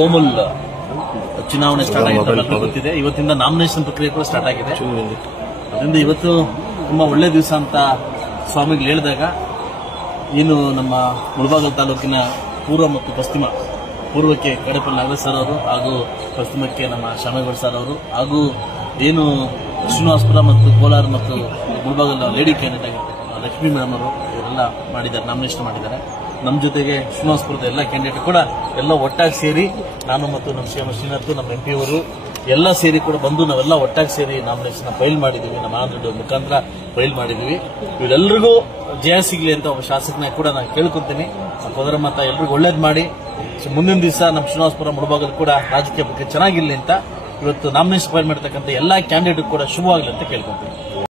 ಕೋಮಲ್ ಚುನಾವಣೆ ಸ್ಟಾರ್ಟ್ ಆಗಿದೆ ಗೊತ್ತಿದೆ. ಇವತ್ತಿಂದ ನಾಮಿನೇಷನ್ ಪ್ರಕ್ರಿಯೆ ಕೂಡ ಸ್ಟಾರ್ಟ್ ಆಗಿದೆ. ಅದರಿಂದ ಇವತ್ತು ತುಂಬಾ ಒಳ್ಳೆ ದಿವಸ ಅಂತ ಸ್ವಾಮಿಗಳು ಹೇಳಿದಾಗ ಏನು ನಮ್ಮ ಮುಳಬಾಗಿಲು ತಾಲೂಕಿನ ಪೂರ್ವ ಮತ್ತು ಪಶ್ಚಿಮ, ಪೂರ್ವಕ್ಕೆ ಕಡಪಲ್ಲಿ ನಾಗರಾಜ್ ಸರ್ ಅವರು ಹಾಗೂ ಪಶ್ಚಿಮಕ್ಕೆ ನಮ್ಮ ಶ್ಯಾಮೇಗೌಡ ಸರ್ ಅವರು ಹಾಗೂ ಏನು ಶ್ರೀನಿವಾಸಪುರ ಮತ್ತು ಕೋಲಾರ ಮತ್ತು ಮುಳಬಾಗಿಲು ಲೇಡಿ ಕ್ಯಾಂಡಿಡೇಟ್ ಆಗಿರ್ತಕ್ಕಂಥ ಲಕ್ಷ್ಮೀ ಮೇಡಮ್ ಅವರು ಇವರೆಲ್ಲ ಮಾಡಿದ್ದಾರೆ, ನಾಮಿನೇಷನ್ ಮಾಡಿದ್ದಾರೆ. ನಮ್ಮ ಜೊತೆಗೆ ಶ್ರೀನಿವಾಸಪುರದ ಎಲ್ಲ ಕ್ಯಾಂಡಿಡೇಟ್ ಕೂಡ ಎಲ್ಲ ಒಟ್ಟಾಗಿ ಸೇರಿ, ನಾನು ಮತ್ತು ನಮ್ಮ ಶ್ರೀನಾಥ್ ನಮ್ಮ MP ಅವರು ಎಲ್ಲ ಸೇರಿ ಕೂಡ ಬಂದು ನಾವೆಲ್ಲ ಒಟ್ಟಾಗಿ ಸೇರಿ ನಾಮಿನೇಷನ್ ಫೈಲ್ ಮಾಡಿದೀವಿ. ನಮ್ಮ ಆಂಧ್ರ ಮುಖಾಂತರ ಫೈಲ್ ಮಾಡಿದೀವಿ. ಇವರೆಲ್ಲರಿಗೂ ಜಯ ಸಿಗಲಿ ಅಂತ ಒಬ್ಬ ಶಾಸಕನಾಗಿ ಕೂಡ ನಾನು ಕೇಳ್ಕೊಂತೀನಿ. ಪದರ ಮತ ಎಲ್ರಿಗೂ ಒಳ್ಳೇದು ಮಾಡಿ ಮುಂದಿನ ದಿವಸ ನಮ್ಮ ಶ್ರೀನಿವಾಸಪುರ ಮುಳಬಾಗಿಲು ಕೂಡ ರಾಜಕೀಯ ಬಗ್ಗೆ ಚೆನ್ನಾಗಿರ್ಲಿ ಅಂತ ಇವತ್ತು ನಾಮಿನೇಷನ್ ಫೈಲ್ ಮಾಡತಕ್ಕಂಥ ಎಲ್ಲಾ ಕ್ಯಾಂಡಿಡೇಟ್ ಕೂಡ ಶುಭವಾಗಲಿ ಅಂತ ಕೇಳ್ಕೊಂತೀನಿ.